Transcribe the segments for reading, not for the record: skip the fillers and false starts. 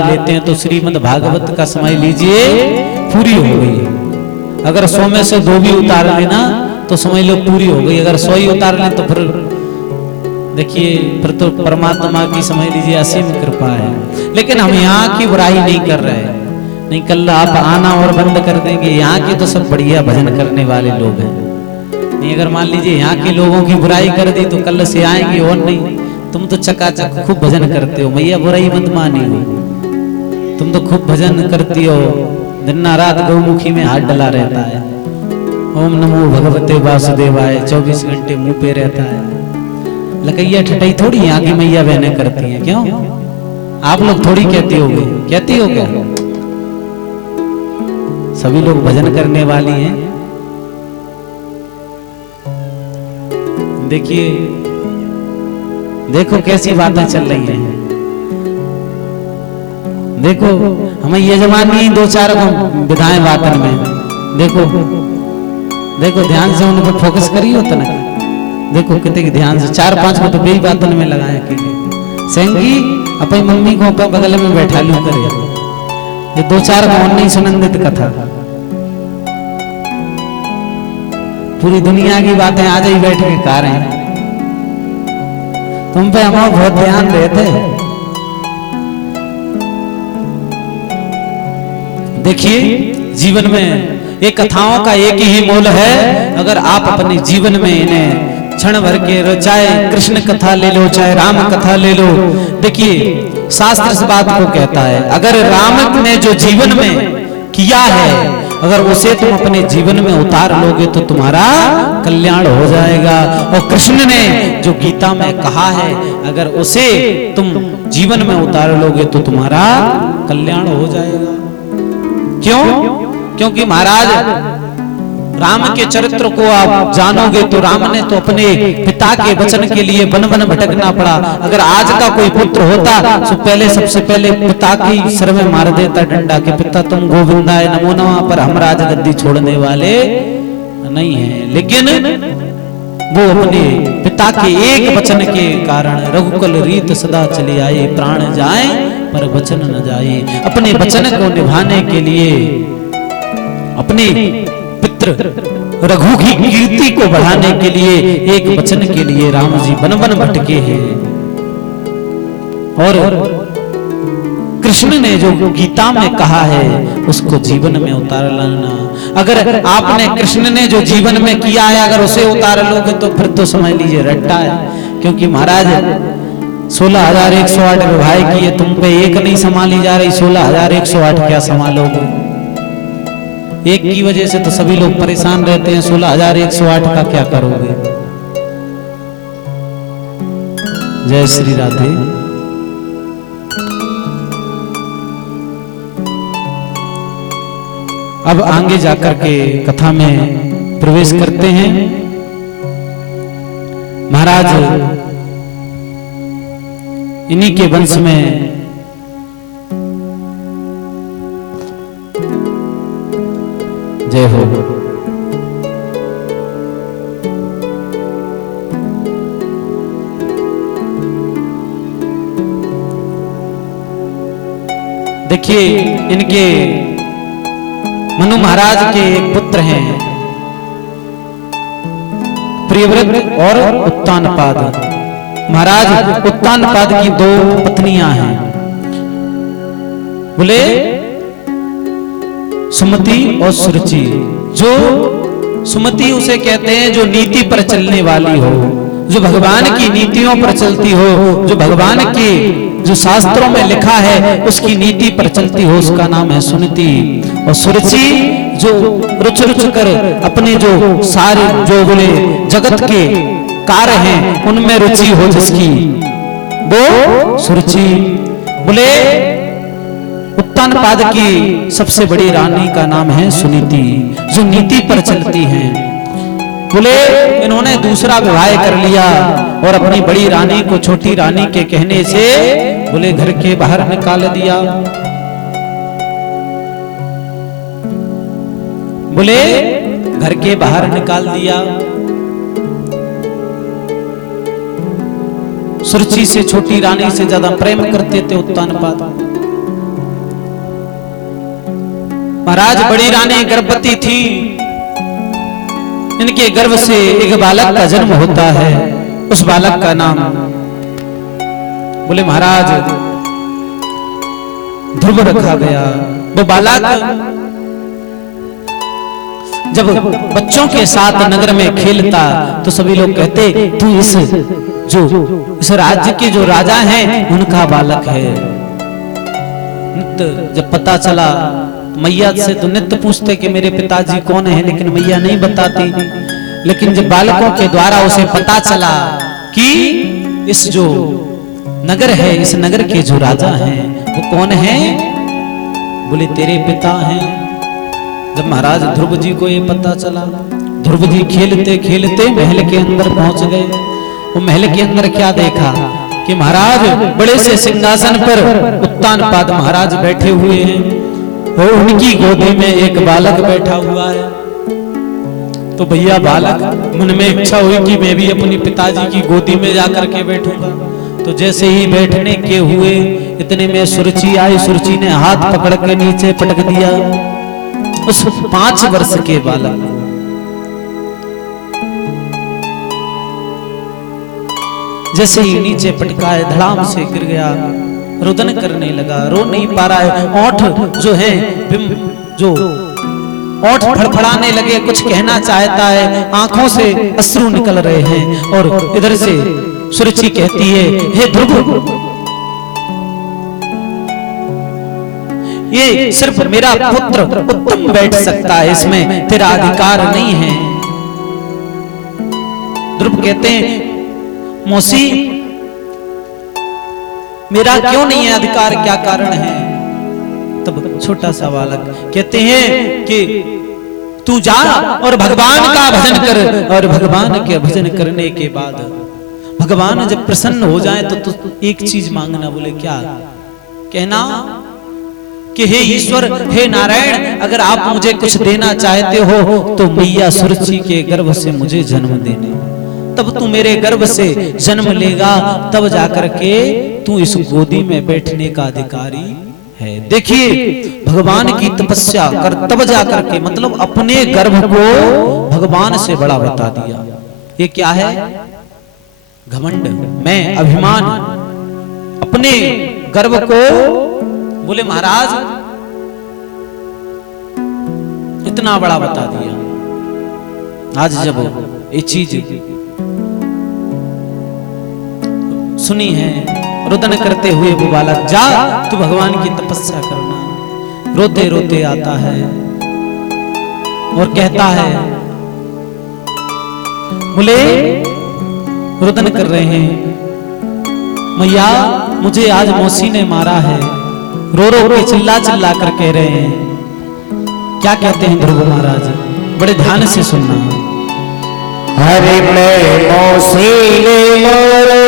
लेते हैं तो श्रीमद् भागवत का समझ लीजिए पूरी हो गई। अगर 100 में से 2 भी उतार लेना तो समझ लो पूरी हो गई। अगर 100 ही उतार लें तो फिर देखिए फिर तो परमात्मा की समझ लीजिए असीम कृपा है। लेकिन हम यहाँ की बुराई नहीं कर रहे हैं। नहीं, कल आप आना और बंद कर देंगे। यहाँ के तो सब बढ़िया भजन करने वाले लोग हैं। नहीं, अगर मान लीजिए यहाँ के लोगों की बुराई कर दी तो कल से आएंगे और नहीं। तुम तो चकाचक खूब भजन करते हो, मैया बुराई मत मानी हो। तुम तो खूब भजन करती हो, दिन रात गौमुखी में हाथ डला रहता है। ओम नमो भगवते वासुदेवाय 24 घंटे मुंह पे रहता है। लकैया ठटाई थोड़ी यहाँ की मैया बहनें करती हैं, क्यों? आप लोग थोड़ी कहती होगी, कहती हो क्या? सभी लोग भजन करने वाली हैं। देखिए देखो कैसी बातें चल रही हैं। देखो हमें ये जमानी ही 2-4 विधाएं वातन में। देखो देखो ध्यान से उन पर फोकस करिए तो ना। देखो कितने ध्यान से 4-5 को तो बेई बातन में लगाए अकेले। सेंगी अपनी मम्मी को अपने बगल में बैठा लू करे। ये 2-4 कौन नहीं सुनंदित कथा। पूरी दुनिया की बातें आज ही बैठ के गा रहे हैं। तुम पे हमारा बहुत ध्यान रहते। देखिए जीवन में ये कथाओं का एक ही मोल है। अगर आप अपने जीवन में इन्हें क्षण भर के, चाहे कृष्ण कथा ले लो चाहे राम कथा ले लो। देखिए शास्त्र इस बात को कहता है, अगर राम ने जो जीवन में किया है अगर उसे तुम अपने जीवन में उतार लोगे तो तुम्हारा कल्याण हो जाएगा। और कृष्ण ने जो गीता में कहा है अगर उसे तुम जीवन में उतार लोगे तो तुम्हारा कल्याण हो जाएगा। क्यों? क्योंकि महाराज राम के चरित्र को आप जानोगे तो राम ने तो अपने पिता के वचन के लिए वन वन भटकना पड़ा। अगर आज का कोई पुत्र होता तो पहले सबसे पहले पिता की सिर में मार देता डंडा के पिता तुम गोविंदाय नमो नमः, पर हम राजगद्दी छोड़ने वाले नहीं हैं। लेकिन वो अपने पिता के एक वचन के कारण रघुकुल रीत सदा चले आए, प्राण जाए पर वचन न जाए। अपने वचन को निभाने के लिए अपने पितृ रघु की कीर्ति को बढ़ाने के लिए एक वचन के लिए राम जी वन वन भटके हैं। और कृष्ण ने जो गीता में कहा है उसको जीवन में उतार लाना। अगर आपने कृष्ण ने जो जीवन में किया है अगर उसे उतार लोगे तो फिर तो समझ लीजिए रट्टा है। क्योंकि महाराज 16,108 विवाह किए, तुम पे एक नहीं संभाली जा रही, 16,108 क्या संभालोगे? एक की वजह से तो सभी लोग परेशान रहते हैं, 16,108 का क्या करोगे? जय श्री राधे। अब आगे जाकर के कथा में प्रवेश करते हैं। महाराज इन्हीं के वंश में जय हो। देखिए इनके मनु महाराज के एक पुत्र हैं प्रियव्रत और उत्तानपाद। महाराज उत्तानपाद की 2 पत्नियां हैं। बोले सुमति और सुरुचि। जो सुमति उसे कहते हैं जो नीति पर चलने वाली हो, जो भगवान की नीतियों पर चलती हो, जो भगवान के जो शास्त्रों में लिखा है उसकी नीति पर चलती हो, उसका नाम है सुनीति। और सुरुचि जो रुच रुच कर अपने जो सारे जो बोले जगत के कार्य हैं उनमें रुचि हो जिसकी, वो सुरुचि। बोले उत्तानपाद की सबसे बड़ी रानी का नाम है सुनीति, जो नीति पर चलती हैं। बोले इन्होंने दूसरा विवाह कर लिया और अपनी बड़ी रानी को छोटी रानी के कहने से बोले घर के बाहर निकाल दिया। बोले घर के बाहर निकाल दिया। सुरुचि से छोटी रानी से ज्यादा प्रेम करते थे उत्तानपाद। महाराज बड़ी रानी गर्भवती थी, इनके गर्भ से एक बालक का जन्म होता है। उस बालक का नाम बोले महाराज ध्रुव रखा गया। वो बालक जब बच्चों के साथ नगर में खेलता तो सभी लोग कहते तू इस राज्य के जो राजा हैं उनका बालक है। नित्य जब पता चला, मैया से तो नित्य पूछते कि मेरे पिताजी कौन है, लेकिन मैया नहीं बताती। लेकिन जब बालकों के द्वारा उसे पता चला कि इस जो नगर है, इस नगर के जो राजा हैं वो कौन है, बोले तेरे पिता हैं। जब महाराज ध्रुव जी को ये पता चला, ध्रुव जी खेलते खेलते महल के अंदर पहुंच गए। वो महल के अंदर क्या देखा कि महाराज बड़े से सिंहासन पर उत्तानपाद महाराज बैठे हुए हैं और उनकी गोदी में एक बालक बैठा हुआ है। तो भैया बालक मन में इच्छा हुई कि मैं भी अपनी पिताजी की गोदी में जाकर के बैठूंगा। तो जैसे ही बैठने के हुए इतने में सुरुचि आई। सुरुचि ने हाथ पकड़ के नीचे पटक दिया उस 5 वर्ष के बालक। जैसे ही नीचे पटकाए धड़ाम से गिर गया, रुदन करने लगा, रो नहीं पा रहा है। ओठ जो है जो ओठ फड़फड़ाने लगे, कुछ कहना चाहता है, आंखों से अश्रु निकल रहे हैं। और इधर से सुरुचि कहती है हे ध्रुव, ये सिर्फ मेरा पुत्र उत्तम बैठ सकता है, इसमें तेरा अधिकार नहीं है। ध्रुव कहते हैं मौसी मेरा क्यों नहीं है अधिकार, क्या कारण है? तब छोटा सा बालक कहते हैं कि तू जा और भगवान का भजन कर, और भगवान के भजन करने के बाद भगवान जब प्रसन्न हो जाए तो तू एक चीज मांगना। बोले क्या? कहना कि हे ईश्वर, हे नारायण, अगर आप मुझे कुछ देना चाहते हो तो मैया सुरुचि के गर्भ से मुझे जन्म देने, तब तू मेरे गर्भ से जन्म लेगा, तब जाकर के तू इस गोदी में बैठने का अधिकारी है। देखिए भगवान की तपस्या कर तब जाकर के, मतलब अपने गर्भ को भगवान से बड़ा बता दिया। ये क्या है? घमंड, मैं, अभिमान, अपने गर्भ को। बोले महाराज इतना बड़ा बता दिया। आज जब ये चीज सुनी है, रुदन करते हुए वो बालक जा तू भगवान की तपस्या करना, रोते रोते आता है और कहता है, बोले रुदन कर रहे हैं मैया मुझे आज मौसी ने मारा है, रो रो के चिल्ला चिल्ला कर कह रहे हैं। क्या कहते हैं ध्रुव महाराज? बड़े ध्यान से सुनना। हरे मैं मौसी ने मारो,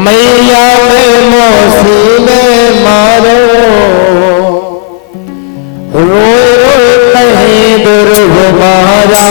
मैया मैं मौसी ने मारो, रो रो कहे ध्रुव महाराज।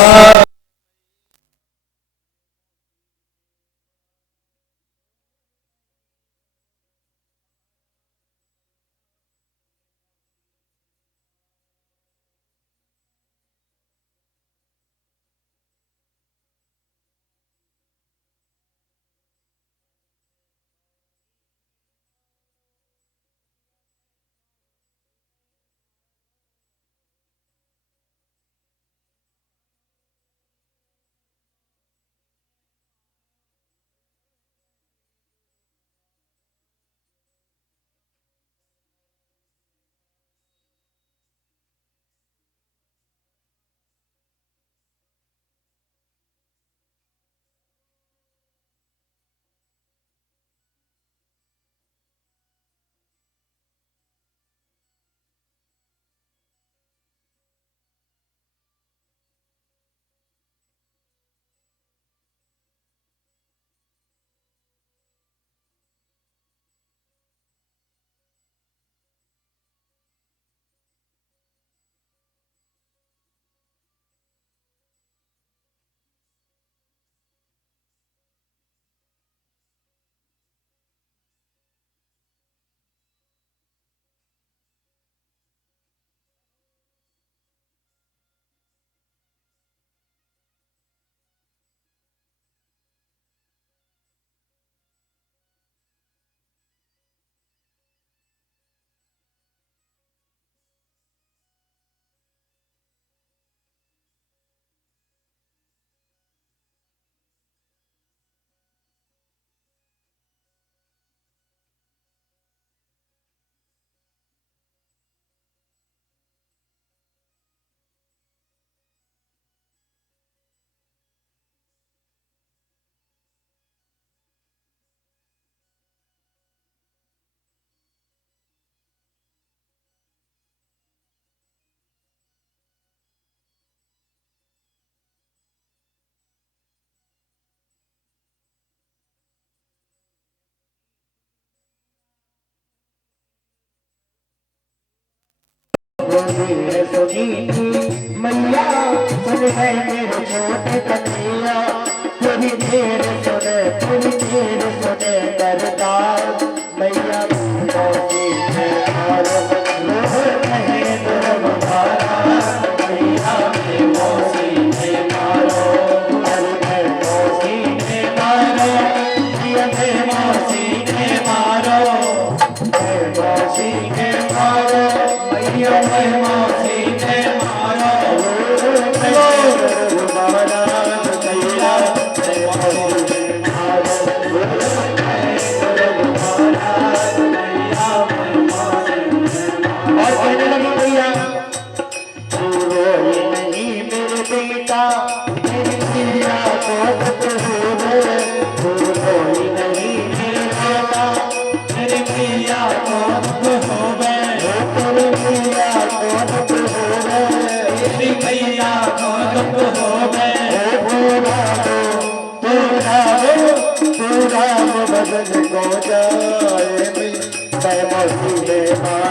बोली है सुनी थी मैया सुन गए मेरे छोटे कन्हैया तेरी देर सुने करता मैया मौसी है मारो रोह कहे दुर्ग मारा मैया में मौसी है मारो अरे मौसी है मारो ये में मौसी है मारो मौसी है मारो मैया में मौसी है मारो बदन को जाए मैं मौसी है